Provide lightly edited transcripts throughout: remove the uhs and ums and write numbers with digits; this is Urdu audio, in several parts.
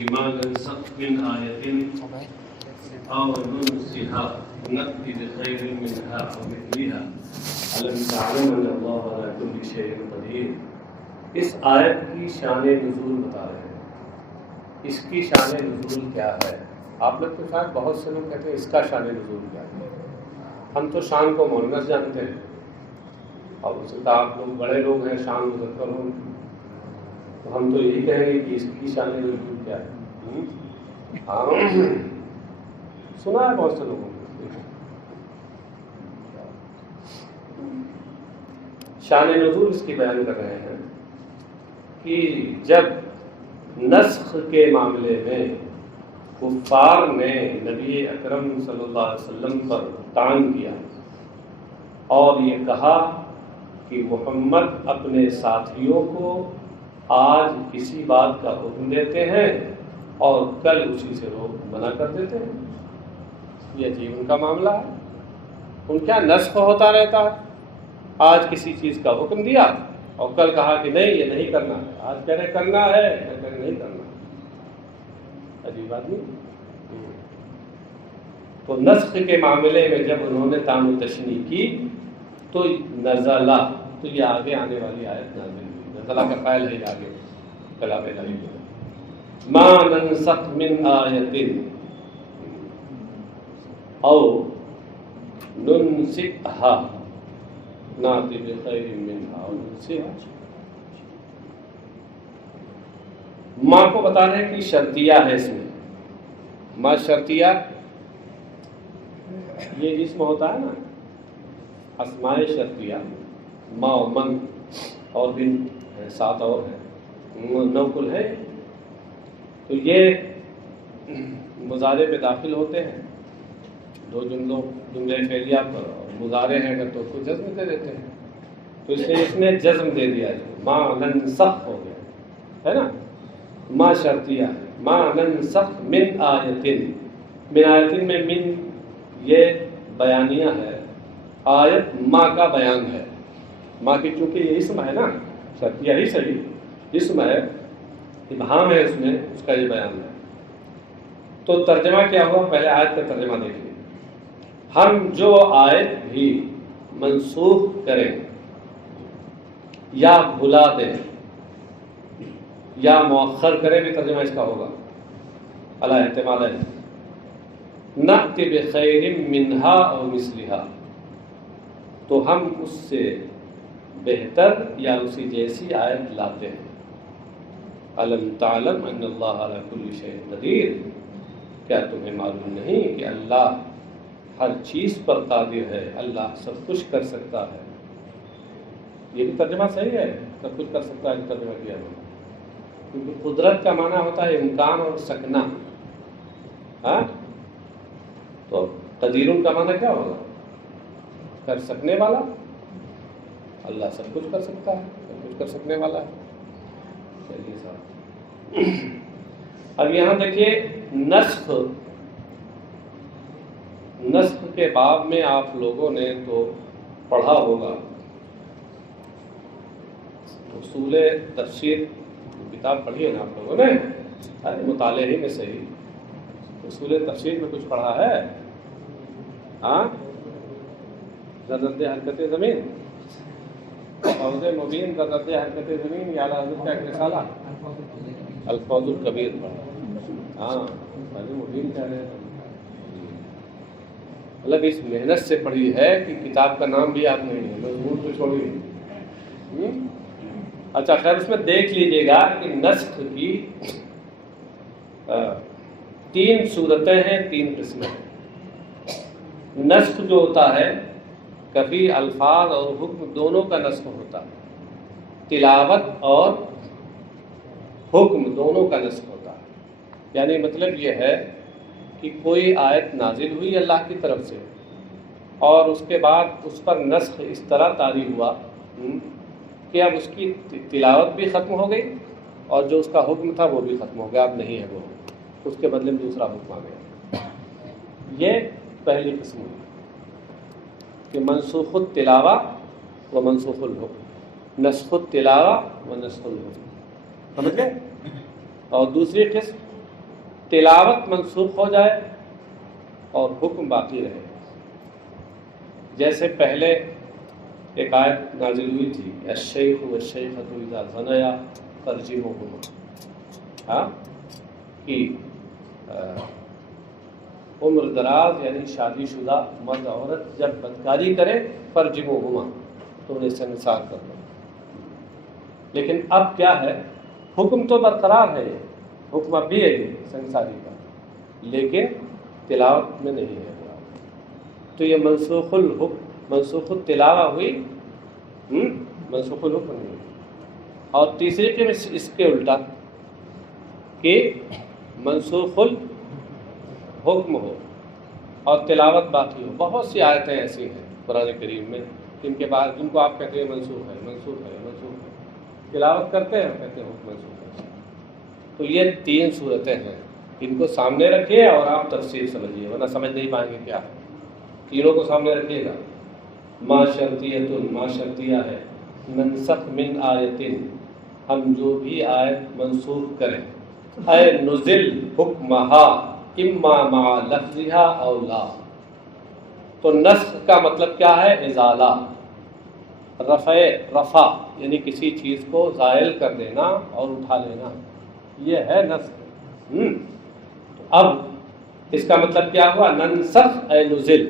بما ننسخ من آية أو ننسها نأتي بخير منها أو مثلها ألم تعلم أن الله على كل شيء قدير۔ اس آیت کی شان نزول بتا رہے ہیں۔ اس کی شان نزول کیا ہے؟ آپ لوگ تو شاید بہت سے لوگ کہتے ہیں اس کا شان نزول کیا ہے۔ ہم تو شان کو مؤنث جانتے ہیں، اور اس کا آپ لوگ بڑے لوگ ہیں، شان مذکر ہوں، تو ہم تو یہی کہیں گے کہ اس کی شان نزول کیا ہے۔ ہاں سنا ہے بہت سے لوگوں نے۔ شان نزول اس کی بیان کر رہے ہیں کہ جب نسخ کے معاملے میں کفار نے نبی اکرم صلی اللہ علیہ وسلم پر طعن کیا اور یہ کہا کہ محمد اپنے ساتھیوں کو آج کسی بات کا حکم دیتے ہیں اور کل اسی سے وہ منع کر دیتے ہیں، یہ عجیب ان کا معاملہ ہے۔ ان کا نسخ ہوتا رہتا ہے، آج کسی چیز کا حکم دیا اور کل کہا کہ نہیں یہ نہیں کرنا ہے، آج کہہ رہے کرنا ہے، کہہ رہے نہیں کرنا ہے۔ عجیب آدمی۔ تو نسخ کے معاملے میں جب انہوں نے طعن و تشنیع کی تو نزلہ، تو یہ آگے آنے والی آیت نازل ہوئی۔ نزلہ کا فاعل ہے یہ آگے کلام الہی میں، ما ننسخ من آیت او ننسخها ناتی بخیر منها او ننسخها۔ ماں کو بتا رہے کہ شرطیہ ہے اس میں، ما شرطیہ یہ اسم ہوتا ہے نا، اسماء شرطیہ، ما و من اور بھی سات اور ہیں، 9 کل ہے، تو یہ مضارع پہ داخل ہوتے ہیں، دو جملے فعلیہ پر، اور مضارع ہے اگر تو اس کو جزم دے دیتے ہیں، تو اس نے اس میں جزم دے دیا ہے، ما ننسخ ہو گیا ہے نا۔ ما شرطیہ ہے، ما ننسخ من آیتن، من آیتن میں من یہ بیانیہ ہے، آیت ما کا بیان ہے۔ ما کی چونکہ یہ اسم ہے نا، شرطیہ ہی صحیح اسم ہے، ابہام ہے اس میں، اس کا یہ بیان ہے۔ تو ترجمہ کیا ہوا؟ پہلے آیت کا ترجمہ دیکھیے۔ ہم جو آیت بھی منسوخ کریں یا بھلا دیں یا مؤخر کریں، بھی ترجمہ اس کا ہوگا علی احتمال ہے، نأتی بخیر منہا او مثلہا، تو ہم اس سے بہتر یا اسی جیسی آیت لاتے ہیں۔ الم تعلم ان اللہ علی کل شیء قدیر، کیا تمہیں معلوم نہیں کہ اللہ ہر چیز پر قادر ہے، اللہ سب کچھ کر سکتا ہے۔ یہ بھی ترجمہ صحیح ہے، سب کچھ کر سکتا ہے، ترجمہ کیا ہے، کیونکہ قدرت کا معنی ہوتا ہے امکان اور سکنا، ہاں تو قدیر کا معنی کیا ہوگا؟ کر سکنے والا۔ اللہ سب کچھ کر سکتا ہے، سب کچھ کر سکنے والا ہے۔ چلیے صاحب، اب یہاں دیکھیے نسخ کے باب میں آپ لوگوں نے تو پڑھا ہوگا، اصول تفسیر کتاب پڑھی ہے نا آپ لوگوں نے، ارے مطالعے ہی میں صحیح، اصول تفسیر میں کچھ پڑھا ہے؟ ہاں، زدد حرکت زمین، فوز مبین زدد حرکت زمین، یا حضرت کا ایک رسالہ الفوز الکبیر پڑھا۔ ہاں فوز مبین کہہ رہے ہیں، مطلب اس محنت سے پڑھی ہے کہ کتاب کا نام بھی یاد نہیں ہے، مضمون تو چھوڑی۔ اچھا خیر، اس میں دیکھ لیجئے گا کہ نسخ کی 3 صورتیں ہیں، 3 قسمیں۔ نسخ جو ہوتا ہے کبھی الفاظ اور حکم دونوں کا نسخ ہوتا ہے، تلاوت اور حکم دونوں کا نسخ ہوتا ہے۔ یعنی مطلب یہ ہے کہ کوئی آیت نازل ہوئی اللہ کی طرف سے اور اس کے بعد اس پر نسخ اس طرح طاری ہوا کہ اب اس کی تلاوت بھی ختم ہو گئی اور جو اس کا حکم تھا وہ بھی ختم ہو گیا، اب نہیں ہے وہ، اس کے بدلے میں دوسرا حکم آ گیا۔ یہ پہلی قسم ہے کہ منسوخ التلاوہ و منسوخ الحکم، نسخ التلاوہ و نسخ الحکم، سمجھ گئے؟ اور دوسری قسم تلاوت منسوخ ہو جائے اور حکم باقی رہے. جیسے پہلے ایک آیت نازل ہوئی تھی الشیخ والشیخۃ اذا زنیا فرجموہما، کہ عمر دراز یعنی شادی شدہ مرد عورت جب بدکاری کرے فرجموہما تو انہیں سنسار کر دو. لیکن اب کیا ہے، حکم تو برقرار ہے، حکم اب بھی ہے سنساری کا، لیکن تلاوت میں نہیں ہے. تو یہ منسوخ الحکم، منسوخ التلاوہ ہوئی، منسوخ الحکم نہیں. اور تیسری قسم اس کے الٹا کہ منسوخ الحکم ہو اور تلاوت باقی ہو. بہت سی آیتیں ایسی ہیں قرآن کریم میں جن کے بعد جن کو آپ کہتے ہیں منسوخ ہے، منسوخ ہے، منسوخ ہے، تلاوت کرتے ہیں کہتے ہیں حکم منسوخ ہے. تو یہ تین صورتیں ہیں، ان کو سامنے رکھیے اور آپ تفسیر سمجھیے، ورنہ سمجھ نہیں پائیں گے کیا ہے. تینوں کو سامنے رکھیے گا. ما شرطیۃ، ما شرطیہ ہے، ننسخ من آیت، ہم جو بھی آیت منسوخ کریں، اے نزل حکمہا اما مع لفظہا او لا. تو نسخ کا مطلب کیا ہے؟ ازالہ، رفع یعنی کسی چیز کو زائل کر دینا اور اٹھا لینا، یہ ہے نسخ. اب اس کا مطلب کیا ہوا؟ ننسخ اے نزل،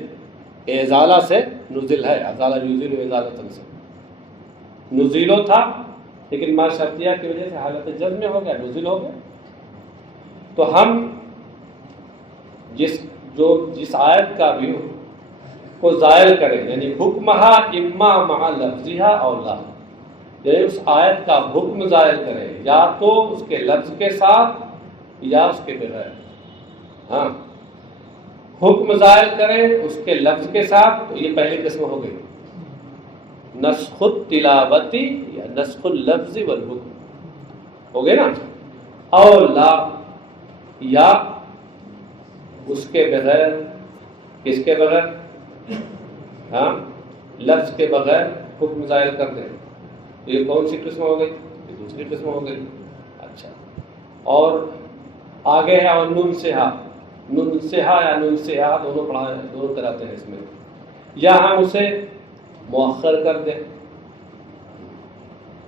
ازالہ سے نزل ہے، ازالہ یزیل ازالۃ سے نزیلو تھا، لیکن ما شرطیہ کی وجہ سے حالت جزم میں ہو گیا، نزل ہو گیا. تو ہم جس آیت کا بھی کو زائل کریں، یعنی حکمہا اما مع لفظہا او لا، یعنی اس آیت کا حکم زائل کریں یا تو اس کے لفظ کے ساتھ یا اس کے بغیر. ہاں، حکم زائل کریں اس کے لفظ کے ساتھ، تو یہ پہلی قسم ہو گئی نسخ التلاوتی یا نسخ اللفظ والحکم ہو گئے نا. اور لا، یا اس کے بغیر، کس کے بغیر؟ ہاں، لفظ کے بغیر حکم زائل کر دیں. تو یہ کون سی قسم ہو گئی؟ یہ دوسری قسم ہو گئی. اچھا، اور آگے ہے اور نون سہا، نون سہا یا نون سہا دونوں پڑھا، دونوں کراتے ہیں اس میں. یا ہم اسے مؤخر کر دیں.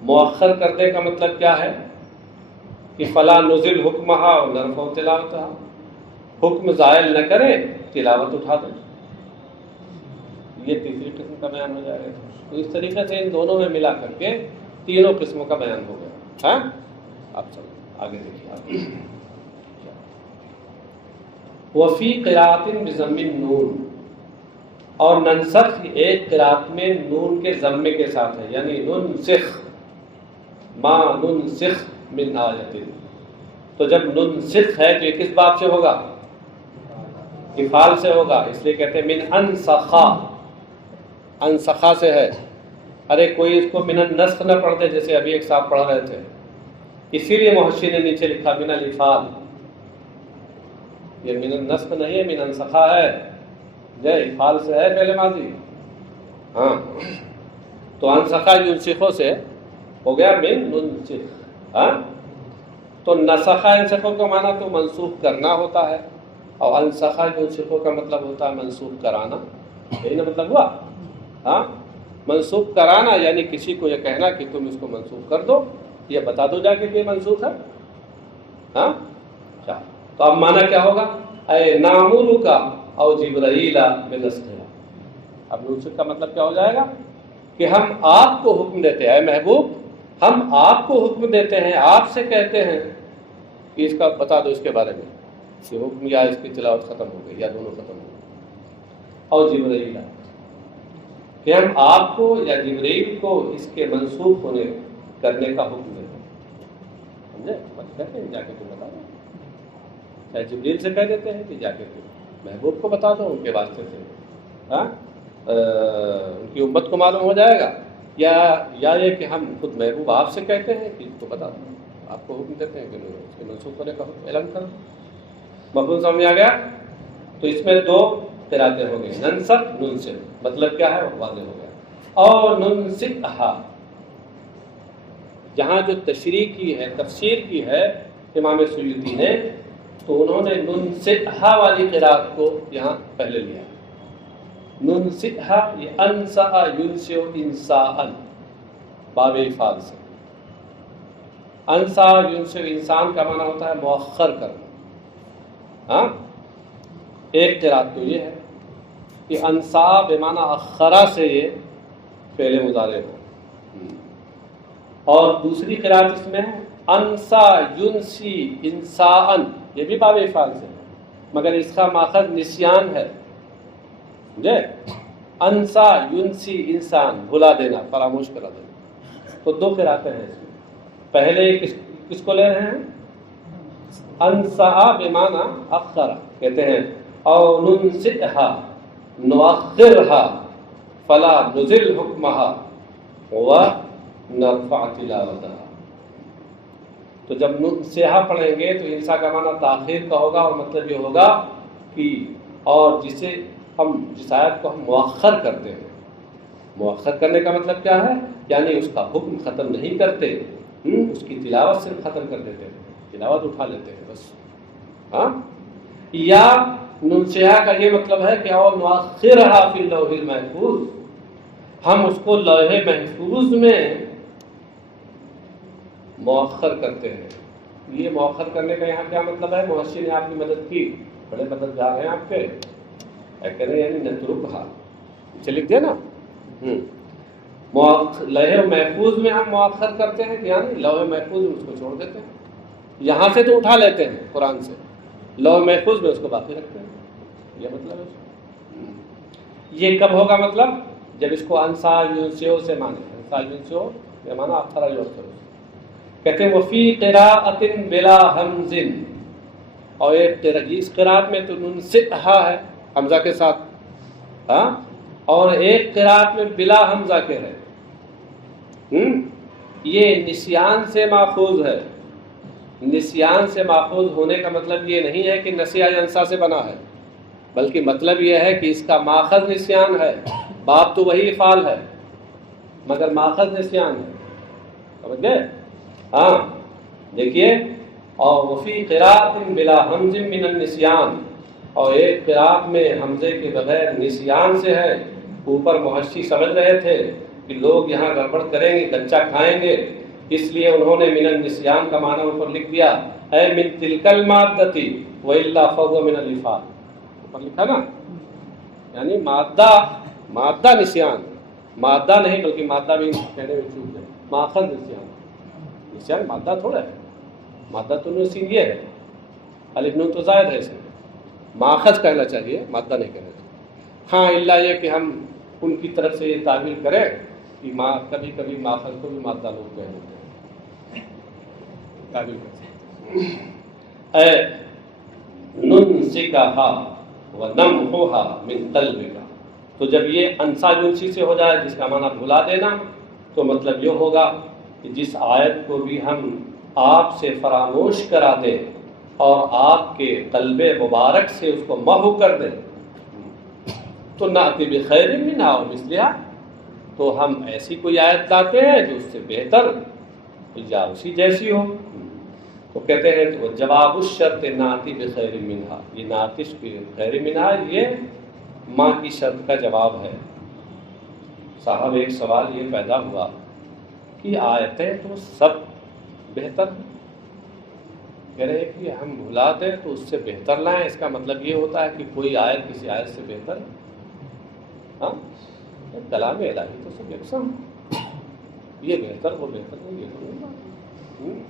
مؤخر کرنے کا مطلب کیا ہے کہ فلا نزل حکمہا اور نرفع تلاوتہا، حکم زائل نہ کریں، تلاوت اٹھا دیں. یہ تیسری قسم کا بیان ہو جائے گا. تو اس طریقے سے ان دونوں میں ملا کر کے تینوں قسموں کا بیان ہو گیا. ہاں، اب چلو آگے دیکھیے آپ. وفی قراءۃ بضم النون، اور ننسخ ایک قراءت میں نون کے ضمے کے ساتھ ہے، یعنی ننسخ ما ننسخ من آیت. تو جب ننسخ ہے تو یہ کس باب سے ہوگا؟ افعال سے ہوگا، اس لیے کہتے ہیں من انسخا، انسخا سے ہے. ارے کوئی اس کو من النسخ نہ پڑھ دے، جیسے ابھی ایک صاحب پڑھ رہے تھے، اسی لیے محشی نے نیچے لکھا من الافعال. یہ من النسخ نہیں ہے، من انسخا ہے، جو افعال سے ہے پہلے ماضی. ہاں، تو انسخا ینسخو سے ہو گیا من ننسخ. ہاں، تو نسخہ انسخو کا معنی تو منسوخ کرنا ہوتا ہے، اور انسخہ ینسخو کا مطلب ہوتا ہے منسوخ کرانا. یہی نا مطلب ہوا. ہاں، منسوخ کرانا یعنی کسی کو یہ کہنا کہ تم اس کو منسوخ کر دو، یہ بتا دو جا کے کہ یہ منسوخ ہے. ہاں، تو اب معنی کیا ہوگا؟ اے نامور کا او جبرائیل بنسخہ. اب نسخ کا مطلب کیا ہو جائے گا کہ ہم آپ کو حکم دیتے ہیں، اے محبوب ہم آپ کو حکم دیتے ہیں، آپ سے کہتے ہیں کہ اس کا بتا دو، اس کے بارے میں کہ حکم یا اس کی تلاوت ختم ہو گئی یا دونوں ختم ہو گئی. اور جبرائیل، کہ ہم آپ کو یا جبرائیل کو اس کے منسوخ ہونے کرنے کا حکم دیتے ہیں. سمجھے؟ کہتے ہیں جا کے تم بتا دو، چاہے جبرائیل سے کہہ دیتے ہیں کہ جا کے تم محبوب کو بتا دو، ان کے واسطے سے ہاں ان کی امت کو معلوم ہو جائے گا. یا یہ کہ ہم خود محبوب آپ سے کہتے ہیں کہ اس کو بتا دو، آپ کو حکم دیتے ہیں کہ اس کے منسوخ ہونے کا حکم اعلان کر دو. مفہوم سمجھ آ گیا؟ تو اس میں دو قراءتیں ہو گئی، ننسخ ننسخ. مطلب کیا ہے وہ واضح ہو گیا. اور ننسخھا، جہاں جو تشریح کی ہے، تفسیر کی ہے امام سیوطی نے، تو انہوں نے ننسئھا والی قرات کو یہاں پہلے لیا. ننسئھا یہ انسا ینسئ انساء باب افعال سے. انسا ینسئ انسان کا معنی ہوتا ہے مؤخر کرنا. ہاں ایک قرات تو یہ ہے کہ انسا بمعنی اخرا سے یہ فعل مضارع ہو. اور دوسری قرات اس میں ہے انسا ینسی انساء، یہ بھی باب افعال سے ہے مگر اس کا ماخذ نسیان ہے. سمجھے؟ انسا ینسی انسان، بھلا دینا، فراموش کرا دینا. تو دو قراتیں ہیں اس میں. پہلے کس کو لے رہے ہیں؟ انسا بمعنی اخرا کہتے ہیں او ننسئھا نؤخرھا فلا نزل حکمھا ونرفع تلاوتھا. تو جب ننسئھا پڑھیں گے تو انسا کا معنی تاخیر کا ہوگا اور مطلب یہ ہوگا کہ اور جس آیت کو ہم مؤخر کرتے ہیں. مؤخر کرنے کا مطلب کیا ہے؟ یعنی اس کا حکم ختم نہیں کرتے، اس کی تلاوت صرف ختم کر دیتے ہیں، تلاوت اٹھا لیتے ہیں بس. ہاں یا ننسئھا کا یہ مطلب ہے کہ اور نؤخرھا فی اللوح المحفوظ، ہم اس کو لوح محفوظ میں مؤخر کرتے ہیں. یہ مؤخر کرنے کا یہاں کیا مطلب ہے؟ محشی نے آپ کی مدد کی، بڑے مددگار ہیں آپ کے، یعنی نترکھا اسے لکھ دے نا. لوح محفوظ میں ہم مؤخر کرتے ہیں، یعنی لوح محفوظ میں اس کو چھوڑ دیتے ہیں. یہاں سے تو اٹھا لیتے ہیں قرآن سے، لوح محفوظ میں اس کو باقی رکھتے ہیں. یہ مطلب ہے. یہ کب ہوگا مطلب؟ جب اس کو انسا ینسئ سے مانے. انسا ینسئ یہ مانا اخرا یؤخر. کہتے ہیں وفی قراءۃ بلا حمز، اور اس قرات میں تو ننسئھا ہے حمزہ کے ساتھ، ہاں، اور ایک قرات میں بلا حمزہ کے ہے. یہ نسیان سے ماخوذ ہے. نسیان سے ماخوذ ہونے کا مطلب یہ نہیں ہے کہ نسیہ انسا سے بنا ہے، بلکہ مطلب یہ ہے کہ اس کا ماخذ نسیان ہے. باب تو وہی افعال ہے مگر ماخذ نسیان ہے. سمجھ گئے؟ ہاں دیکھیے، اور وفی قراءۃ بلا حمز من النسیان، اور ایک قراءت میں حمزے کے بغیر نسیان سے ہے. اوپر محشی سمجھ رہے تھے کہ لوگ یہاں گڑبڑ کریں گے، کچا کھائیں گے، اس لیے انہوں نے من النسیان کا معنی اوپر لکھ دیا اے من تلک المادتی والا فهو من الافعال. اوپر لکھا نا، یعنی مادہ نسیان، مادہ نہیں بلکہ مادہ بھی کہنے میں چوک ہے. ماخذ نسیان، نسیان مادہ تھوڑا ہے، مادہ تو نسین یہ ہے، الف نون تو زائد ہے، اس میں ماخذ کہنا چاہیے، مادہ نہیں کہنا چاہیے. ہاں الا یہ کہ ہم ان کی طرف سے یہ تعبیر کریں کہ کبھی کبھی ماخذ کو بھی مادہ لوگ کہہ دیتے ہیں. تعبیر کرتے اے ننسکھا ونمحھا من قلبک. تو جب یہ انسا ینسی سے ہو جائے جس کا معنی بھلا دینا، تو مطلب یہ ہوگا کہ جس آیت کو بھی ہم آپ سے فراموش کرا دیں اور آپ کے قلب مبارک سے اس کو محو کر دیں، تو نأتی بخیر منہا ومثلہا، تو ہم ایسی کوئی آیت لاتے ہیں جو اس سے بہتر یا اسی جیسی ہو. تو کہتے ہیں تو جواب الشرط نأتی بخیر منہا، یہ نعتش کی خیر منہا یہ ماں کی شرط کا جواب ہے. صاحب ایک سوال یہ پیدا ہوا کہ آیتیں تو سب بہتر کہہ رہے ہیں کہ ہم بھلا دیں تو اس سے بہتر لائیں، اس کا مطلب یہ ہوتا ہے کہ کوئی آیت کسی آیت سے بہتر؟ ہاں کلام الہی تو سب یکساں، یہ بہتر وہ بہتر نہیں، یہ تو نہیں.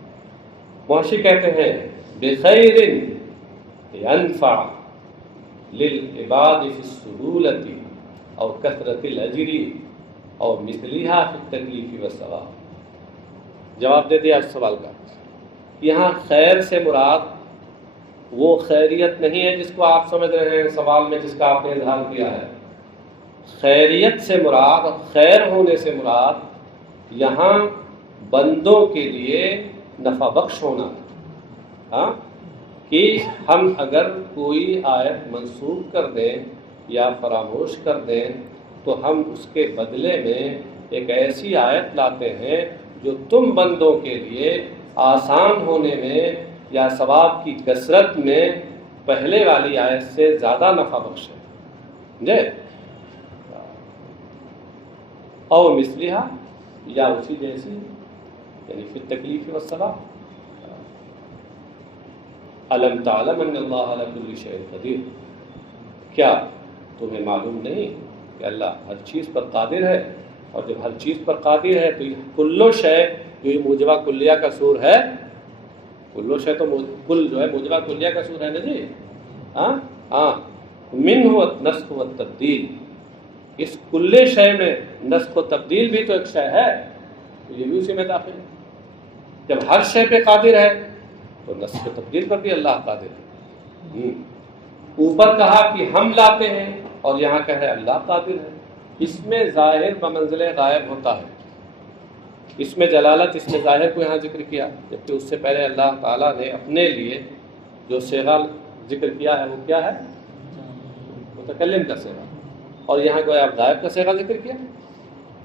محشی کہتے ہیں بخیر ینفع للعباد فی السہولۃ او کثرۃ الاجر او مثلھا فی التکلیف والثواب. جواب دے دیا اس سوال کا. یہاں خیر سے مراد وہ خیریت نہیں ہے جس کو آپ سمجھ رہے ہیں سوال میں، جس کا آپ نے اظہار کیا ہے. خیریت سے مراد، خیر ہونے سے مراد یہاں بندوں کے لیے نفع بخش ہونا. ہاں کہ ہم اگر کوئی آیت منسوخ کر دیں یا فراموش کر دیں تو ہم اس کے بدلے میں ایک ایسی آیت لاتے ہیں جو تم بندوں کے لیے آسان ہونے میں یا ثواب کی کثرت میں پہلے والی آیت سے زیادہ نفع بخش ہے. سمجھے؟ او مثلہا، یا اسی جیسی، یعنی فی التکلیف والثواب. الم تعلم ان اللہ علی کل شیء قدیر، کیا تمہیں معلوم نہیں کہ اللہ ہر چیز پر قادر ہے؟ اور جب ہر چیز پر قادر ہے تو یہ کلو شے، جو یہ موجبہ کلیہ کا سور ہے، کلو شے تو کل جو ہے موجبہ کلیہ کا سور ہے نا جی. ہاں منہ نسخ و تبدیل، اس کلے شے میں نسخ و تبدیل بھی تو ایک شے ہے، تو یہ بھی اسی میں داخل ہے. جب ہر شے پہ قادر ہے تو نسخ و تبدیل پر بھی اللہ قادر ہے. اوپر کہا کہ ہم لاتے ہیں اور یہاں کہہ رہے اللہ قادر ہے. اس میں ظاہر بمنزل غائب ہوتا ہے، اس میں جلالت، اس میں ظاہر کو یہاں ذکر کیا، جبکہ اس سے پہلے اللہ تعالیٰ نے اپنے لیے جو صیغہ ذکر کیا ہے وہ کیا ہے؟ متکلم کا صیغہ، اور یہاں کوئی آپ غائب کا صیغہ ذکر کیا.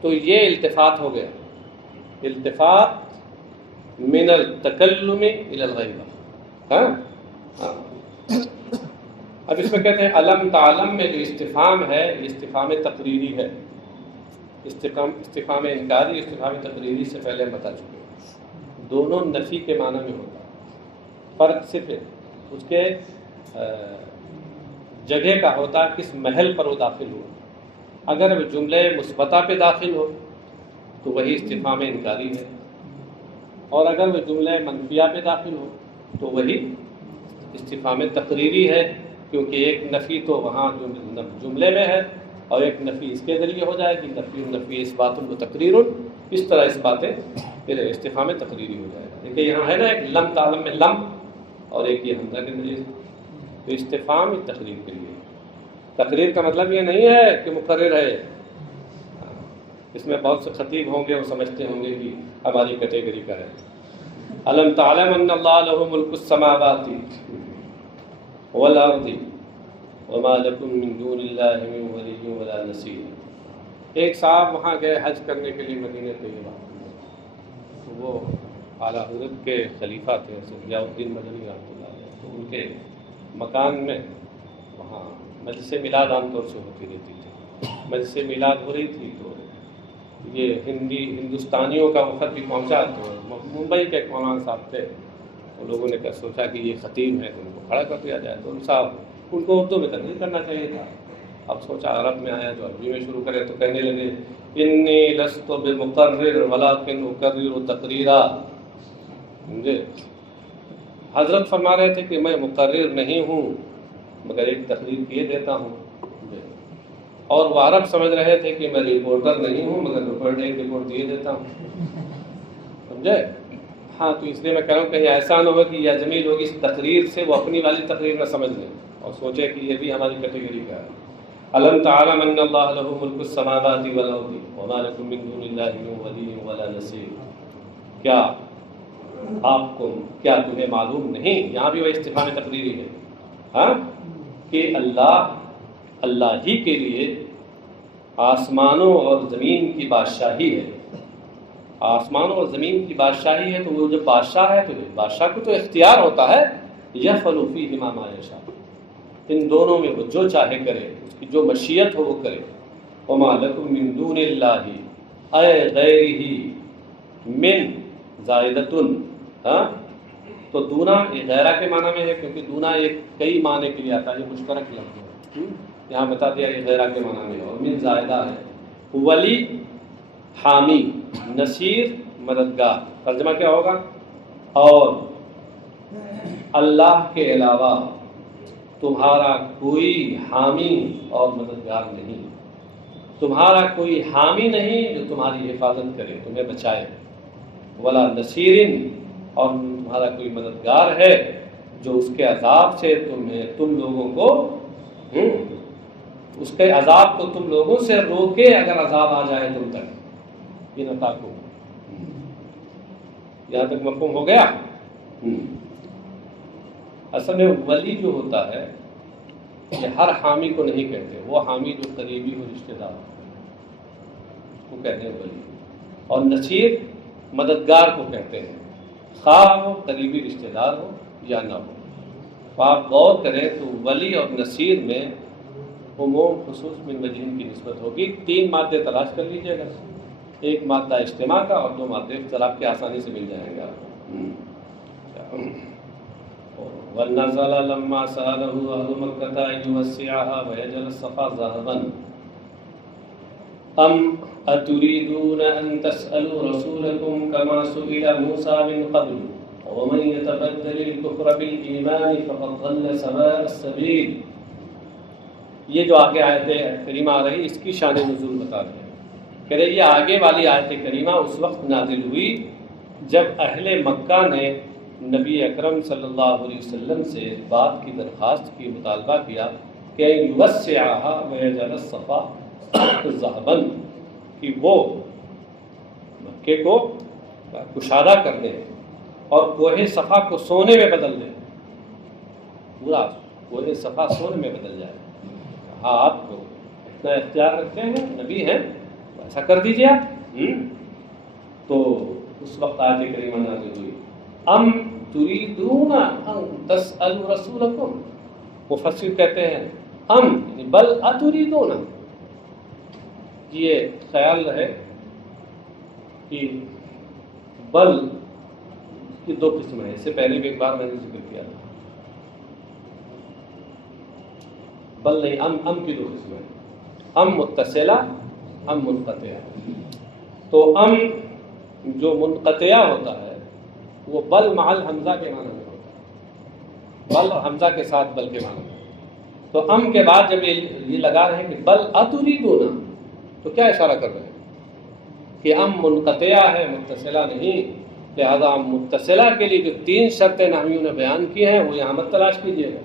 تو یہ التفات ہو گیا، التفات من التکلم الی الغیبہ. ہاں اب اس میں کہتے ہیں علم تعلم میں جو استفہام ہے یہ استفہام تقریری ہے. استفہام انکاری، استفہام تقریری سے پہلے ہم بتا چکے ہیں، دونوں نفی کے معنی میں ہوتا ہے. فرق صرف اس کے جگہ کا ہوتا ہے، کس محل پر وہ داخل ہو. اگر وہ جملے مثبتہ پہ داخل ہو تو وہی استفہام انکاری ہے، اور اگر وہ جملے منفیہ پہ داخل ہو تو وہی استفہام تقریری ہے، کیونکہ ایک نفی تو وہاں جملے میں ہے اور ایک نفی اس کے ذریعے ہو جائے گی. نفی اس بات و تقریر، اس طرح اس باتیں پھر استفہام تقریری ہو جائے گا. دیکھیے یہاں ہے نا ایک لم تعلم میں لم اور ایک یہ حمزہ کے ذریعے، تو استفہام تقریر کے لیے. تقریر کا مطلب یہ نہیں ہے کہ مقرر ہے. اس میں بہت سے خطیب ہوں گے وہ سمجھتے ہوں گے کہ ہماری کیٹیگری کا ہے. علم تعلم ان اللہ لہ ملک السماوات والارض وما لکم من دون اللہ من ولی ولا نصیر. ایک صاحب وہاں گئے حج کرنے کے لیے مدینہ طیبہ، وہ اعلیٰ حضرت کے خلیفہ تھے ضیاء الدین مدنی رحمۃ اللہ علیہ. تو ان کے مکان میں وہاں مجلس میلاد عام طور سے ہوتی رہتی تھی. مجلس میلاد ہو رہی تھی تو یہ ہندوستانیوں کا وفد بھی پہنچا. تو ممبئی کے مولانا صاحب تھے، تو لوگوں نے سوچا کہ یہ خطیب ہیں تو ان کو کھڑا کر دیا جائے. تو ان صاحب ان کو اردو میں تقریر کرنا چاہیے تھا. اب سوچا عرب میں آیا تو عربی میں شروع کرے، تو کہنے لگے انی لست بمقرر ولکن اکرر تقریرا. سمجھے؟ حضرت فرما رہے تھے کہ میں مقرر نہیں ہوں مگر ایک تقریر کیے دیتا ہوں. اور وہ عرب سمجھ رہے تھے کہ میں رپورٹر نہیں ہوں مگر ایک رپورٹ دیے دیتا ہوں. سمجھے؟ ہاں تو اس لیے میں کہہ رہا ہوں کہیں ایسا نہ ہو کہ یہ اجمی لوگ اس تقریر سے وہ اپنی والی تقریر نہ سمجھ لیں اور سوچے کہ یہ بھی ہماری کیٹیگری کا ہے. علم تعلم ان اللہ لہ ملک السماوات والارض وما لکم من دون اللہ من ولی ولا نصیر. کیا تمہیں معلوم نہیں، یہاں بھی وہ استفہام تقریری ہے، ہاں، کہ اللہ ہی کے لیے آسمانوں اور زمین کی بادشاہی ہے. آسمانوں اور زمین کی بادشاہی ہے، تو وہ جب بادشاہ ہے تو بادشاہ کو تو اختیار ہوتا ہے، یفعل فیہما ما یشاء، ان دونوں میں وہ جو چاہے کرے، اس کی جو مشیت ہو وہ کرے. وما لکم من دون اللہ اے غیرہ من زائدۃ. ہاں تو دونا یہ غیرہ کے معنی میں ہے، کیونکہ دونا ایک کئی معنی کے لیے آتا ہے، یہ مشترک لفظ ہے. یہاں بتا دیا یہ غیرہ کے معنی میں ہے، اور من زائدہ ہے. ولی حامی، نصیر مددگار. ترجمہ کیا ہوگا؟ اور اللہ کے علاوہ تمہارا کوئی حامی اور مددگار نہیں. تمہارا کوئی حامی نہیں جو تمہاری حفاظت کرے، تمہیں بچائے. ولا نصیرن، اور تمہارا کوئی مددگار ہے جو اس کے عذاب سے تم لوگوں کو اس کے عذاب کو تم لوگوں سے روکے اگر عذاب آ جائے تم تک. یہ نہ تاکو. یہاں تک مفہوم ہو گیا؟ اصل میں ولی جو ہوتا ہے یہ ہر حامی کو نہیں کہتے، وہ حامی جو قریبی ہو، رشتہ دار اس کو کہتے ہیں ولی. اور نصیر مددگار کو کہتے ہیں، خواہ ہو قریبی رشتہ دار ہو یا نہ ہو۔ تو آپ غور کریں تو ولی اور نصیر میں عموم خصوص من وجہین کی نسبت ہوگی۔ 3 مادے تلاش کر لیجیے گا، ایک مادہ اجتماع کا اور 2 مادے اختلاف کے، آسانی سے مل جائیں گا۔ وَالنَّزَلَ لَمَّا سَأَلَهُ أَهْلُ مَكَّةَ أَن يُوَسِّعَهَا وَيَجْعَلَ الصَّفَا ذَهَبًا أَمْ أَتُرِيدُونَ أَن تَسْأَلُوا رَسُولَكُمْ كَمَا سُئِلَ مُوسَى مِن قَبْلُ وَمَن يَتَبَدَّلِ الْكُفْرَ بِالْإِيمَانِ فَقَدْ ضَلَّ سَوَاءَ السَّبِيلِ۔ یہ جو آگے آیت کریمہ آ رہی اس کی شان نزول بتا رہے ہیں کہ یہ آگے والی آیت کریمہ اس وقت نازل ہوئی جب اہل مکہ نے نبی اکرم صلی اللہ علیہ وسلم سے اس بات کی درخواست کی، مطالبہ کیا کہ یوسعھا ویجعل الصفا ذهبا، کہ وہ مکے کو کشادہ کر دیں اور کوہ صفا کو سونے میں بدل دیں، پورا کوہ صفا سونے میں بدل جائے۔ ہاں آپ کو اتنا اختیار رکھتے ہیں، نبی ہیں، ایسا کر دیجیے آپ۔ تو اس وقت آیت کریمہ نازل ہوئی، ام تريدون ان تسألوا رسولكم، مفسر کہتے ہیں ام بل اتريدون، یہ خیال رہے کہ بل کی 2 قسمیں ہیں، اس سے پہلے بھی ایک بار میں نے ذکر کیا تھا۔ بل نہیں، ام کی 2 قسمیں ہیں، ام متصلہ، ام منقطعہ۔ تو ام جو منقطعہ ہوتا ہے وہ بل مع الحمزہ کے معنی میں ہوتا ہے، بل اور حمزہ کے ساتھ بل کے معنی میں۔ تو ام کے بعد جب یہ لگا رہے ہیں کہ بل اتریدون، تو کیا اشارہ کر رہے ہیں کہ ام منقطعہ ہے، متصلہ نہیں، لہذا ام متصلہ کے لیے جو 3 شرطیں نحویوں نے بیان کی ہیں وہ یہاں مت تلاش کیجیے گا۔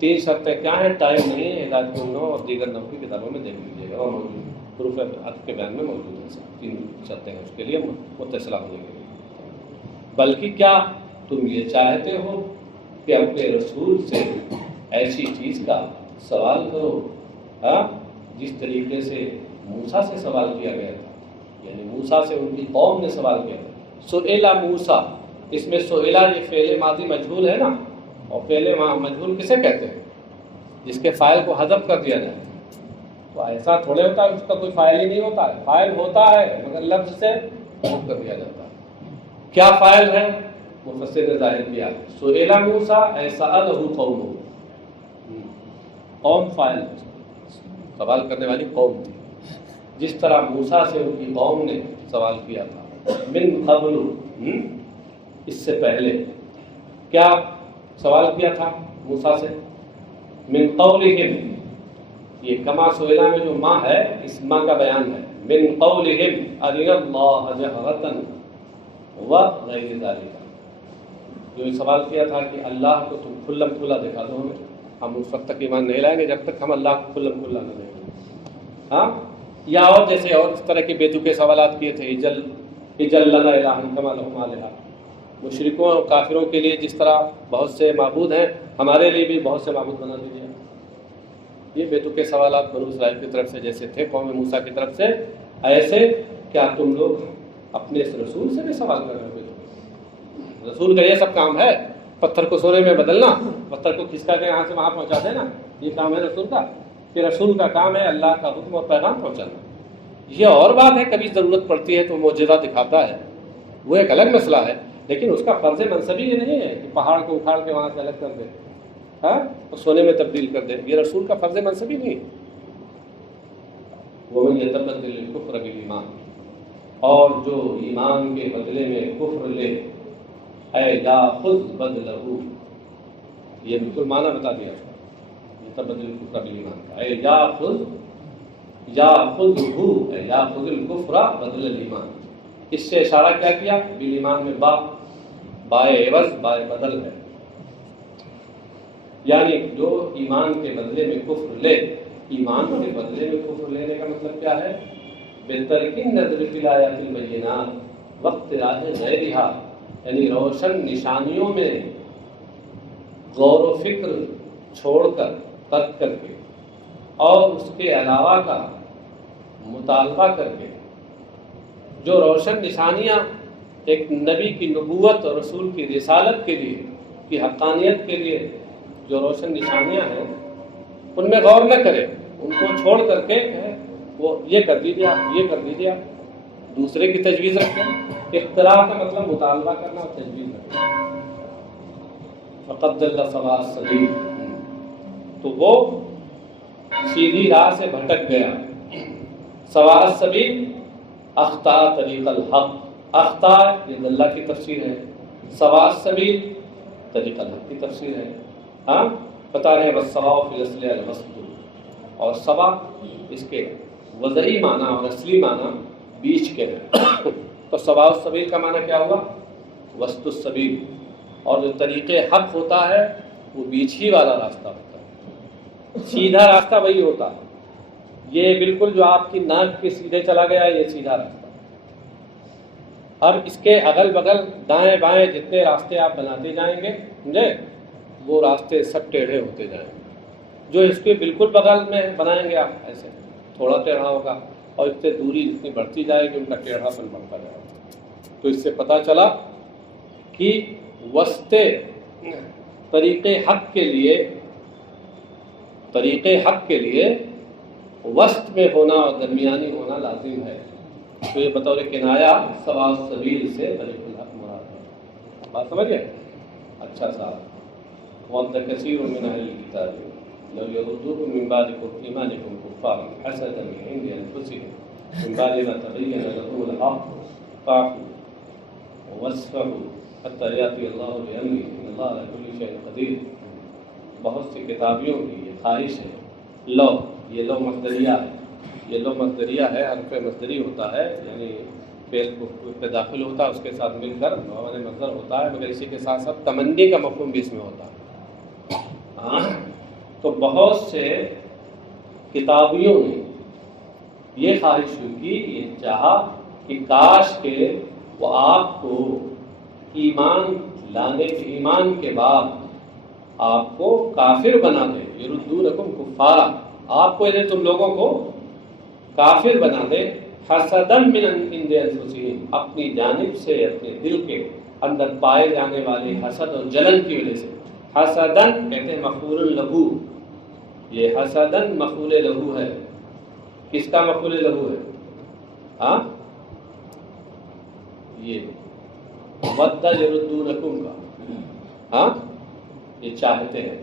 3 شرطیں کیا ہیں؟ ٹائم نہیں ہے، ہدایت النحو اور دیگر نحو کی کتابوں میں دیکھ لیجیے گا، اور موجود حروف عطف کے بیان میں موجود ہیں۔ 3 شرطیں ہیں اس کے لیے متصلہ ہونے کے لیے۔ بلکہ کیا تم یہ چاہتے ہو کہ اپنے رسول سے ایسی چیز کا سوال کرو جس طریقے سے موسیٰ سے سوال کیا گیا تھا، یعنی موسیٰ سے ان کی قوم نے سوال کیا تھا۔ سئل موسیٰ، اس میں سئل یہ فعل ماضی مجہول ہے نا، اور فعل مجہول کسے کہتے ہیں؟ جس کے فاعل کو حذف کر دیا جائے۔ تو ایسا تھوڑے ہوتا ہے اس کا کوئی فاعل ہی نہیں ہوتا ہے، فاعل ہوتا ہے مگر لفظ سے حذف کر دیا جاتا ہے۔ کیا فاعل ہے؟ مفسر نے ظاہر کیا، سئل موسیٰ اے سألہ قومہ، قوم فاعل، سوال کرنے والی قوم تھی، جس طرح موسیٰ سے ان کی قوم نے سوال کیا تھا۔ من قبل، اس سے پہلے کیا سوال کیا تھا موسیٰ سے؟ من قولہم، یہ کما سئلہ میں جو ما ہے اس ما کا بیان ہے۔ من قولہم ارنا اللہ جہرۃ وغیر ذالک، جو یہ سوال کیا تھا کہ اللہ کو تم کھلم کھلا دکھا دو ہمیں، ہم اس وقت تک ایمان نہیں لائیں گے جب تک ہم اللہ کو کھلم کھلا نہ دیکھیں۔ ہاں، یا اور جیسے اور اس طرح کے بیتوکے سوالات کیے تھے، اجل لنا الہا کما لہم آلہہ، مشرکوں اور کافروں کے لیے جس طرح بہت سے معبود ہیں ہمارے لیے بھی بہت سے معبود بنا دیجیے۔ یہ بیتوکے سوالات بنو اسرائیل کی طرف سے جیسے تھے قوم موسیٰ کی طرف سے، ایسے کیا تم لوگ اپنے اس رسول سے بھی سوال کر رہے ہو؟ رسول کا یہ سب کام ہے، پتھر کو سونے میں بدلنا، پتھر کو کھسکا کے یہاں سے وہاں پہنچا دینا، یہ کام ہے رسول کا؟ کہ رسول کا کام ہے اللہ کا حکم اور پیغام پہنچانا۔ یہ اور بات ہے کبھی ضرورت پڑتی ہے تو معجزہ دکھاتا ہے، وہ ایک الگ مسئلہ ہے، لیکن اس کا فرض منصبی یہ نہیں ہے کہ پہاڑ کو اکھاڑ کے وہاں سے الگ کر دے اور سونے میں تبدیل کر دے، یہ رسول کا فرض منصبی نہیں ہے۔ وَمَن يَتَبَدَّلِ الْكُفْرَ بِالْإِيمَانِ، اور جو ایمان کے بدلے میں کفر لے، اے یاخذ بدلہ، یہ بالکل معنی بتا دیا اس کا، یتبدل الکفر بالایمان کا، اے یاخذ الکفر بدل الایمان، اس سے اشارہ کیا کیا؟ بالایمان میں بائے عوض، بائے بدل ہے، یعنی جو ایمان کے بدلے میں کفر لے، ایمان کے بدلے میں کفر لینے کا مطلب کیا ہے؟ بترک النظر فی الآیات البینات واقتراح غیرہا، یعنی روشن نشانیوں میں غور و فکر چھوڑ کر، ترک کر کے، اور اس کے علاوہ کا مطالبہ کر کے، جو روشن نشانیاں ایک نبی کی نبوت اور رسول کی رسالت کے لیے کی حقانیت کے لیے جو روشن نشانیاں ہیں ان میں غور نہ کرے، ان کو چھوڑ کر کے وہ یہ کر دیجیے آپ، یہ کر دیجیے آپ، دوسرے کی تجویز رکھیں۔ اختلاف کا مطلب مطالبہ کرنا اور تجویز رکھنا۔ فقد ضل سواء السبیل، تو وہ سیدھی راہ سے بھٹک گیا۔ سواء السبیل اخطا طریق الحق، اخطا یہ اللہ کی تفسیر ہے، سواء السبیل طریق الحق کی تفسیر ہے۔ ہاں بتا رہے ہیں والسواء فی الاصل الوسط، اور سوا اس کے وضعی معنی اور اصلی معنی بیچ کے ہیں۔ تو سواء السبیل کا معنی کیا ہوا؟ وسط السبیل، اور جو طریق حق ہوتا ہے وہ بیچ ہی والا راستہ ہوتا ہے، سیدھا راستہ وہی ہوتا ہے۔ یہ بالکل جو آپ کی ناک کے سیدھے چلا گیا یہ سیدھا راستہ، اور اس کے اگل بغل دائیں بائیں جتنے راستے آپ بناتے جائیں گے سمجھے، وہ راستے سب ٹیڑھے ہوتے جائیں گے۔ جو اس کے بالکل بغل میں بنائیں گے آپ ایسے تھوڑا ٹیڑھا ہوگا، اور اس سے دوری جتنی بڑھتی جائے گی ان کا ٹیڑھا پن بڑھتا جائے گا۔ تو اس سے پتہ چلا کہ وسط طریق حق کے لیے وسط میں ہونا اور درمیانی ہونا لازم ہے۔ تو یہ بطور کنایا سواء السبیل سے طریق الحق مراد ہے۔ بات سمجھ گئے؟ اچھا صاحب، وَدَّ كَثِيرٌ مِّنْ أَهْلِ الْكِتَابِ لَوْ يَرُدُّوكُم مِّن بَعْدِ إِيمَانِكُمْ كُفَّارًا حَسَدًا مِّنْ عِندِ أَنفُسِهِم مِّن بَعْدِ مَا تَبَيَّنَ لَهُمُ الْحَقُّ فَاعْفُوا وَاصْفَحُوا حَتَّىٰ يَأْتِيَ اللَّهُ بِأَمْرِهِ إِنَّ اللَّهَ عَلَىٰ كُلِّ شَيْءٍ قَدِيرٌ۔ بہت سی کتابیوں کی یہ خواہش ہے۔ لو، یہ لو مصدریہ ہے، یہ لو مصدریہ ہے، حرف مصدری ہوتا ہے، یعنی فعل پہ داخل ہوتا ہے، اس کے ساتھ مل کر معنی مصدر ہوتا ہے، مگر اسی کے ساتھ ساتھ تمنی کا مفہوم بھی اس میں ہوتا ہے۔ تو بہت سے کتابیوں نے یہ خواہش کی، یہ چاہا کہ کاش کہ وہ آپ کو ایمان لانے کے ایمان کے بعد آپ کو کافر بنا دے، یردونکم کفارا، آپ کو یعنی تم لوگوں کو کافر بنا دے، حسدن من عند انفسہم، اپنی جانب سے اپنے دل کے اندر پائے جانے والے حسد اور جلن کی وجہ سے۔ حسدن کہتے ہیں مفعول لہو، یہ حسدن مفعول لہو ہے۔ کس کا مفعول لہو ہے؟ ہاں یہ ود یردونکم کا، ہاں یہ چاہتے ہیں۔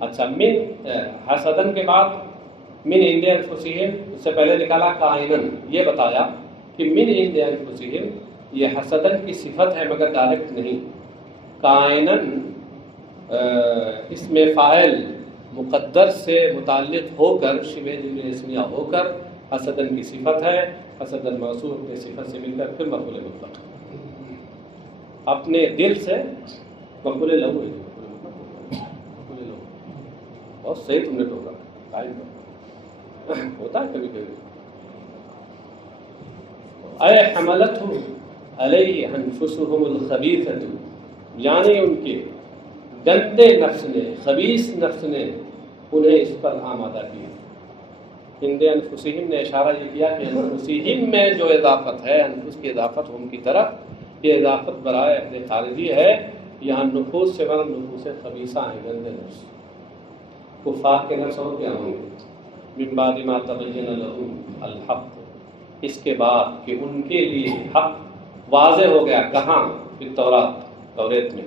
اچھا، من حسدن کے بعد من عند انفسہم، اس سے پہلے نکالا کائنن، یہ بتایا کہ من عند انفسہم یہ حسدن کی صفت ہے مگر ڈائریکٹ نہیں۔ کائنن اس میں فاعل مقدر سے متعلق ہو کر شبہ جملہ اسمیہ ہو کر حسدن کی صفت ہے، حسدن موصوف کے صفت سے مل کر پھر مفعول مطلق، اپنے دل سے مفعول لہو ہے۔ بہت صحیح تم نے ٹوکا، قائم ہوتا ہے کبھی کبھی۔ اے حملتہ علیہ انفسہم الخبیثۃ، یعنی ان کے گندے نفس نے، خبیث نفس نے انہیں اس پر آمادہ کیا۔ عند انفسہم نے اشارہ یہ کیا کہ انفسہم میں جو اضافت ہے، انفس کی اضافت ہم کی طرف، یہ اضافت برائے اہل خارجی ہے۔ یہاں نفوس سے مراد نفوس خبیثہ ہیں، گندے نفس۔ کفار کے نفس اور کیا ہوں گے؟ من بعد ما تبین لهم الحق، اس کے بعد کہ ان کے لیے حق واضح ہو گیا۔ کہاں؟ فی توریت میں۔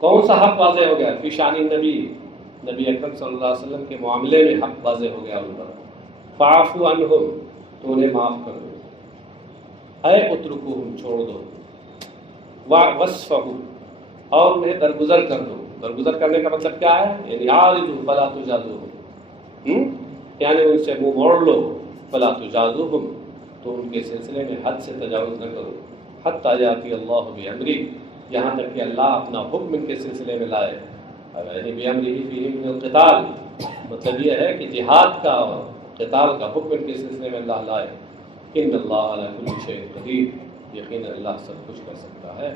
کون سا حق واضح ہو گیا؟ فی شان نبی، نبی اکرم صلی اللہ علیہ وسلم کے معاملے میں حق واضح ہو گیا ان پر۔ فاعفوا عنہم، تو انہیں معاف کر دو۔ اے اترکوہم، چھوڑ دو۔ واصفحوا، اور انہیں درگزر کر دو۔ درگزر کرنے کا مطلب کیا ہے؟ یعنی عارضوا فلا تجازوہم، یعنی ان سے منہ موڑ لو، فلا تجازوہم، تو ان کے سلسلے میں حد سے تجاوز نہ کرو۔ حتی یاتی اللہ بامرہ، یہاں تک کہ اللہ اپنا حکم ان کے سلسلے میں لائے۔ یعنی بامرہ فیہم من القتال، مطلب یہ ہے کہ جہاد کا اور قتال کا حکم ان کے سلسلے میں اللہ لائے۔ ان اللہ علی کل شیء قدیر، یقینا اللہ سب کچھ کر سکتا ہے،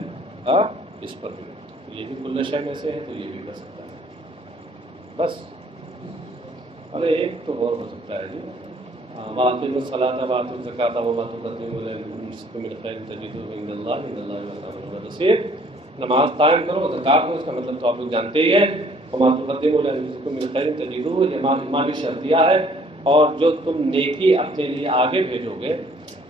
اس پر بھی یہ بھی کل شے میں سے ہے تو یہ بھی کر سکتا ہے۔ بس ارے ایک تو اور ہو سکتا ہے جی، وَأَقِیمُوا الصَّلَاةَ وَآتُوا الزَّکَاةَ وَمَا تُقَدِّمُوا لِأَنفُسِکُم مِّن خَیْرٍ تَجِدُوهُ عِندَ اللَّهِ إِنَّ اللَّهَ بِمَا تَعْمَلُونَ بَصِیرٌ۔ نماز قائم کرو، زکات دو، اس کا مطلب تو آپ لوگ جانتے ہی ہیں، وما تقدموا لانفسکم من خیر تجدوہ، یہ ماں بھی شرطیہ ہے، اور جو تم نیکی اپنے لیے آگے بھیجو گے،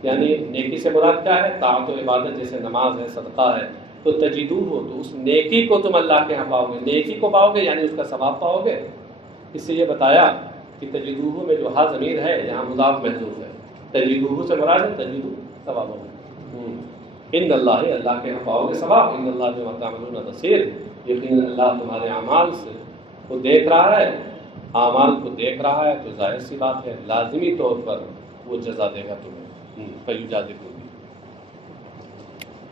یعنی نیکی سے مراد کیا ہے؟ طاعت و عبادت، جیسے نماز ہے، صدقہ ہے، تو تجدوہ ہو، تو اس نیکی کو تم اللہ کے ہاں پاؤ گے، نیکی کو پاؤ گے یعنی اس کا ثواب پاؤ گے۔ اس سے یہ بتایا کہ تجدوہ میں جو ہا ضمیر ہے یہاں مضاف محذوف ہے، تجدوہ سے مراد ہے تجدو ثواب ہوگا۔ ان اللہ، اللہ کے ہاں پاؤ گے ثواب، ان اللہ بما تعملون بصیر، یقیناً اللہ تمہارے اعمال سے وہ دیکھ رہا ہے، اعمال کو دیکھ رہا ہے، تو ظاہر سی بات ہے لازمی طور پر وہ جزا دے گا تمہیں۔ فیجازیکم